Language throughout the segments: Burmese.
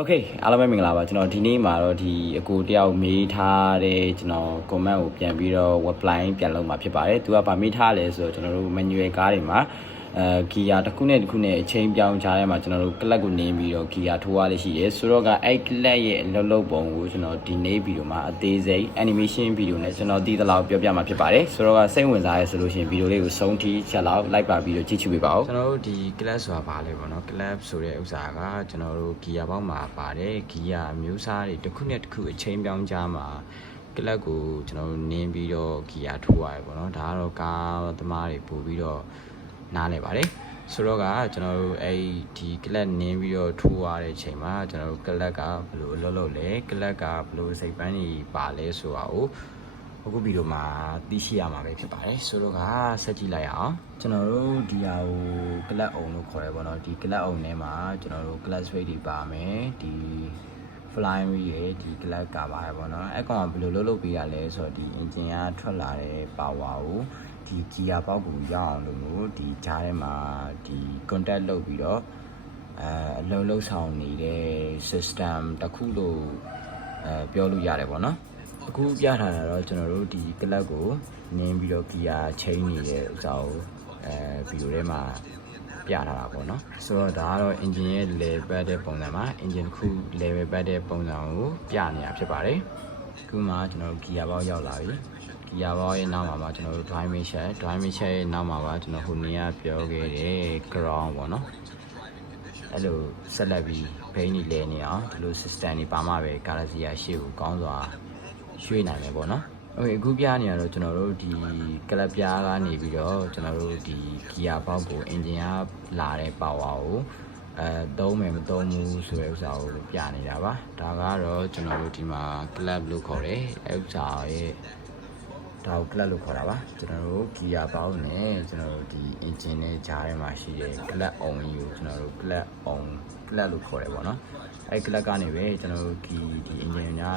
Okay အားလုံးပဲမင်္ဂလာပါကျွန်တော်ဒီနေ့မှာတော့ဒီအကူတယောက်မေးထားတဲ့ကျွန်တော် comment ကိုပြန်ပြီးတော့ reply ပြန်လုပ်မှာဖြစ်ပါတယ်သူကဗာမေးထားလဲဆိုတော့ကျွန်တော်တို့ manual ကားတွေမှာgear တစ်ခုနဲ့တစ်ခုနဲ့အချိန်ပြောင်းချားထဲမှာကျွန်တော်တို့ clutch ကိုနင်းပြီးတော့ gear ထိုးရလေးရှိတယ်ဆိုတော့ကအဲ့ clutch ရဲ့အလုပ်လုပ်ပုံကိုကျွန်တော်ဒီနေ့ဗီဒီယိုမှာအသေးစိတ် animation ဗီဒီယိုနဲ့ကျွန်တော်ဒီတလောက်ပြောပြမှာဖြစ်ပါတယ်ဆိုတော့ကစိတ်ဝင်စားရဆိုလို့ရှိရင်ဗီဒီယိုလေးကိုဆုံးထိချက်လောက် like ပါပြီးတော့ကြည့်ချူပေးပါဦးကျွန်တော်တို့ဒီ clutch ဆိုတာပါလေပေါ့နော် clutch ဆိုတဲ့ဥစ္စာကကျွန်တော်တို့ gear ပေါင်းမှာပါတယ် gear မျိုးစားတွေတစ်ခုနဲ့တစ်ခုအချိန်ပြောင်းချားမှာကလပ်ကိုကျွန်တော်တို့နင်းပြီးတော့ gear ထိုးရတယ်ပေါ့နော်ဒါကတော့ကားသမားတွေပို့ပြီးတော့နားလဲပါတယ်ဆိုတော့ကကျွန်တော်တို့အဲ့ဒီကလပ်နင်းပြီးတော့ထိုးရတဲ့အချိန်မှာကျွန်တော်တို့ကလပ်ကဘယ်လိုအလုပ်လုပ်လဲကလပ်ကဘယ်လိုစိတ်ပန်းကြီးပါလဲဆိုတာကိုအခုဗီဒီယိုမှာသိရှိရမှာပဲဖြစ်ပါတယ်ဆိုတော့ကဆက်ကြည့်လိုက်အောင်ကျွန်တော်တို့ဒီဟာကိုကလပ်အုံလို့ခေါ်တယ်ပေါ့နော်ဒီကလပ်အုံထဲမှာကျွန်တော်တို့ clutch weight တွေပါမယ်ဒီ flying wheel ရဲ့ဒီ clutch ကပါတယ်ပေါ့နော်အဲ့ကောင်ကဘယ်လိုလုပ်ပေးရလဲဆိုတော့ဒီ engine ကထွက်လာတဲ့ power ကိုဒီ gear ပေါက်ကိုရအောင်လို့ဒီကြားထဲမှာဒီ contact လုပ်ပြီးတော့အလုံးလုံးဆောင်နေတဲ့ system တစ်ခုလို့ပြောလို့ရတယ်ပေါ့နော်အခုပြထားတာတော့ကျွန်တော်တို့ဒီ clutch ကိုနင်းပြီးတော့ gear ချိန်နေတဲ့ဥစ္စာကိုဗီဒီယိုထဲမှာပြထားတာပေါ့နော်ဆိုတော့ဒါကတော့ engine ရဲ့ level ပတ်တဲ့ပုံစံမှာ engine တစ်ခု level ပတ်တဲ့ပုံစံကိုပြနေတာဖြစ်ပါတယ်အခုမှကျွန်တော်တို့ gear ပေါက်ရောက်လာပြီ gear ပေါက်ရဲ့နောက်မှာကျွန်တော်တို့ drive mission ရဲ့နောက်မှာပါကျွန်တော်ဟိုနေ့ကပြောခဲ့တဲ့ ground ပေါ့နော်အဲ့လိုဆက်လက်ပြီး brain ကြီးလဲနေအောင်ဒီလို system တွေပါမှပဲ galaxy ရရှေ့ကိုကောင်းစွာရွှေ့နိုင်မယ်ပေါ့နော်အခုပြနေရတော့ကျွန်တော်တို့ဒီကလပ်ပြားကနေပြီးတော့ကျွန်တော်တို့ဒီ gear ပေါက်ကို engine ကလာတဲ့ power ကိုသုံးမယ်မသုံးဘူးဆိုတဲ့ဥစ္စာကိုပြနေတာပါဒါကတော့ကျွန်တော်တို့ဒီမှာ club လို့ခေါ်တယ်အဲဥစ္စာရဲ့ဒါကို club လို့ခေါ်တာပါကျွန်တော်တို့ gear ပေါက်နဲ့ကျွန်တော်တို့ဒီ engine နဲ့ကြားထဲမှာရှိတဲ့ club on ကိုကျွန်တော်တို့ club on club လို့ခေါ်တယ်ပေါ့နော်အဲ club ကနေပဲကျွန်တော်တို့ဒီ engine ညာ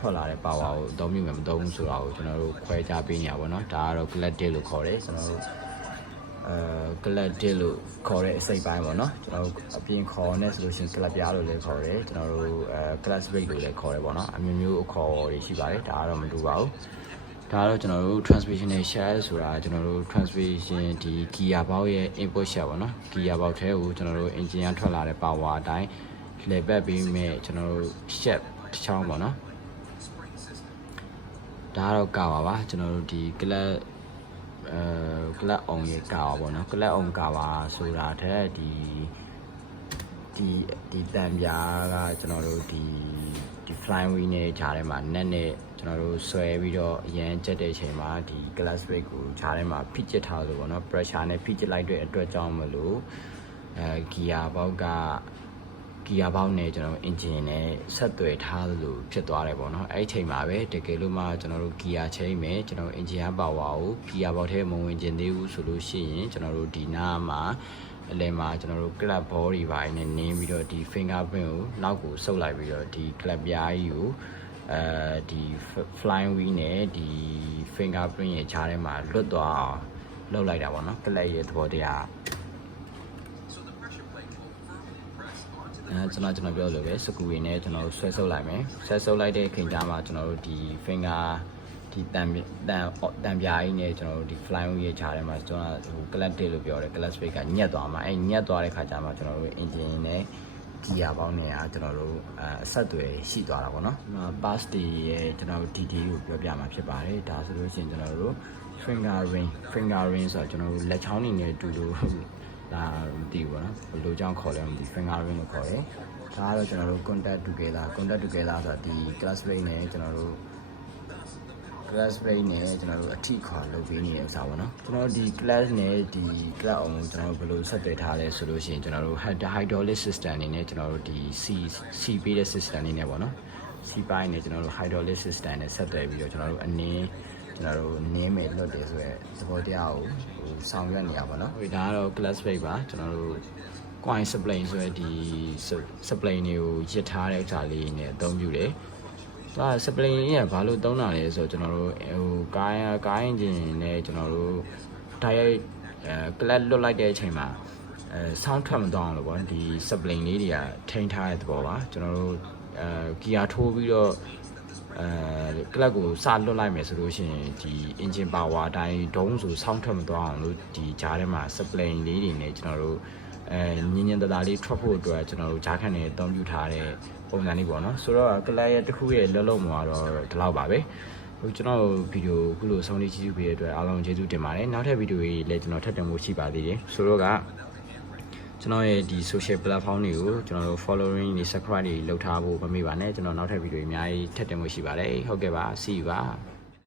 ထွက်လာတဲ့ power ကိုအသုံးပြုမယ်မသုံးဘူးဆိုတာကိုကျွန်တော်တို့ခွဲခြားပေးနေရပါတော့ဒါကတော့ clutch disk လို့ခေါ်တယ်ကျွန်တော်တို့clutch disk လို့ခေါ်တဲ့အစိပ်ပိုင်းပေါ့နော်ကျွန်တော်တို့အပြင်ခေါ်နေဆိုလို့ရှိရင် clutch ပြားလို့လည်းခေါ်တယ်ကျွန်တော်တို့clutch brake လို့လည်းခေါ်တယ်ပေါ့နော်အမျိုးမျိုးအခေါ်တွေရှိပါတယ်ဒါကတော့မတူပါဘူးဒါကတော့ကျွန်တော်တို့ transmission shell ဆိုတာကျွန်တော်တို့ transmission ဒီ gear ပေါက်ရဲ့ input shell ပေါ့နော် gear ပေါက်ထဲကိုကျွန်တော်တို့ engine ကထွက်လာတဲ့ power အတိုင်းလေပတ်ပြီးမဲ့ကျွန်တော်တို့ shell တစ်ချောင်းပေါ့နော်ဒါကတော့ကာပါကျွန်တော်တို့ဒီ clutch on ရဲ့ကာပါပေါ့နော် clutch on ကာပါဆိုတာတဲ့ဒီတံပြားကကျွန်တော်တို့ဒီ flying wheel နဲ့ခြားထဲမှာnet နဲ့ကျွန်တော်တို့ဆွဲပြီးတော့အရန်ကျက်တဲ့အချိန်မှာဒီ clutch brake ကိုခြားထဲမှာဖိကျစ်ထားလို့ပေါ့နော် pressure နဲ့ဖိကျစ်လိုက်တဲ့အတွက်ကြောင့်မလို့gear ပေါက်ကgear ပေါက်နဲ့ကျွန်တော် engine နဲ့ဆက်သွယ်ထားလို့ဖြစ်သွားတယ်ပေါ့နော်အဲ့ဒီအချိန်မှာပဲတကယ်လို့မှကျွန်တော်တို့ gear ချိန်မယ်ကျွန်တော် engine က power ကို gear ပေါက်ထဲမဝင်ကျင်သေးဘူးဆိုလို့ရှိရင်ကျွန်တော်တို့ဒီနားမှာအလယ်မှာကျွန်တော်တို့ clutch ball တွေပါနေနင်းပြီးတော့ဒီ fingerprint ကိုနောက်ကိုဆုပ်လိုက်ပြီးတော့ဒီ clutch ပြားကြီးကိုဒီ flying wheel နဲ့ဒီ fingerprint ရဲ့ခြားထဲမှာလွတ်သွားအောင်လှုပ်လိုက်တာပေါ့နော် clutch ရဲ့သဘောတရားကျွန်တော်ပြောလို့ပဲစကူရင်းနဲ့ကျွန်တော်ဆွဲဆုပ်လိုက်မယ်ဆွဲဆုပ်လိုက်တဲ့ခင်ကြားမှာကျွန်တော်တို့ဒီ finger ဒီတန်ပြားကြီးနဲ့ကျွန်တော်တို့ဒီ flying wheel ရဲ့ခြားထဲမှာကျွန်တော်ဟို clutch disk လို့ပြောတယ် clutch brake ကညက်သွားမှာအဲညက်သွားတဲ့ခါကျမှကျွန်တော်တို့ engine နဲ့ gear ပေါင်းနဲ့ကျွန်တော်တို့အဆက်တွေရှိသွားတာပေါ့နော်ဒီမှာ pass တွေရဲ့ကျွန်တော်တို့ detail ကိုပြောပြမှာဖြစ်ပါတယ်ဒါဆိုလို့ရှိရင်ကျွန်တော်တို့ finger ring ဆိုတော့ကျွန်တော်တို့လက်ချောင်းနေနဲ့တူလို့ဒါမသိဘူးပေါ့နော်ဘယ်လိုကြောင့်ခေါ်လဲမသိ finger ring လို့ခေါ်တယ်ဒါကတော့ကျွန်တော်တို့ contact together ဆိုတာဒီ clutch brake နဲ့ကျွန်တော်တို့ clutch brake နဲ့ကျွန်တော်တို့အထိခွာလုပ်ပေးနေတဲ့ဥစ္စာပေါ့နော်ကျွန်တော်ဒီ clutch နဲ့ဒီ clutch အောင်ကျွန်တော်တို့ဘယ်လိုဆက်သွယ်ထားလဲဆိုလို့ရှိရင်ကျွန်တော်တို့ hydraulic system အနေနဲ့ကျွန်တော်တို့ဒီ C ပေးတဲ့ system အနေနဲ့ပေါ့နော် C ပိုင်းနဲ့ကျွန်တော်တို့ hydraulic system နဲ့ဆက်သွယ်ပြီးတော့ကျွန်တော်တို့အနည်းကျွန်တော်တို့နင်းမယ်လွတ်တယ်ဆိုရဲသဘောတရားကိုဆောင်ရွက်နေရပါတော့။ဒါကတော့ clutch brake ပါကျွန်တော်တို့ coin spline ဆိုရဲဒီ spline တွေကိုရစ်ထားတဲ့ဥစ္စာလေးနဲ့အသုံးပြုတယ်။ဒါ spline ကြီးကဘာလို့သုံးတာလဲဆိုတော့ကျွန်တော်တို့ဟိုကား engine နဲ့ကျွန်တော်တို့ direct clutch လွတ်လိုက်တဲ့အချိန်မှာ sound ထွက်မတော့အောင်လို့ပေါ့ဒီ spring လေးတွေကထိန်းထားတဲ့သဘောပါကျွန်တော်တို့gear ထိုးပြီးတော့ကလပ်ကိုစလွတ်လိုက်မယ်ဆိုလို့ရှိရင်ဒီ engine power အတိုင်းဒုံးဆို sound ထွက်မတော့အောင်လို့ဒီကြားထဲမှာ spring လေးတွေနဲ့ကျွန်တော်တို့ညင်ညင်တသားလေးထွက်ဖို့အတွက်ကျွန်တော်တို့ဂျားခန့်နဲ့အသုံးပြုထားတဲ့ပုံစံလေးပေါ့နော်ဆိုတော့ကလပ်ရဲ့တစ်ခုရဲ့လက်လုံးမှာတော့ဒီလောက်ပါပဲကျွန်တော်ဗီဒီယိုခုလိုဆုံးလေးကြည့်ပေးတဲ့အတွက်အားလုံးကျေးဇူးတင်ပါတယ်နောက်ထပ်ဗီဒီယိုကြီးလည်းကျွန်တော်ထပ်တင်ဖို့ရှိပါသေးတယ်ဆိုတော့ကကျွန်တော်ရဲ့ဒီ social platform တွေကိုကျွန်တော်တို့ following တွေ subscribe တွေလုပ်ထားဖို့မမေ့ပါနဲ့ကျွန်တော်နောက်ထပ်ဗီဒီယိုကြီးအများကြီးထပ်တင်ဖို့ရှိပါတယ်ဟုတ်ကဲ့ပါ see you ပါ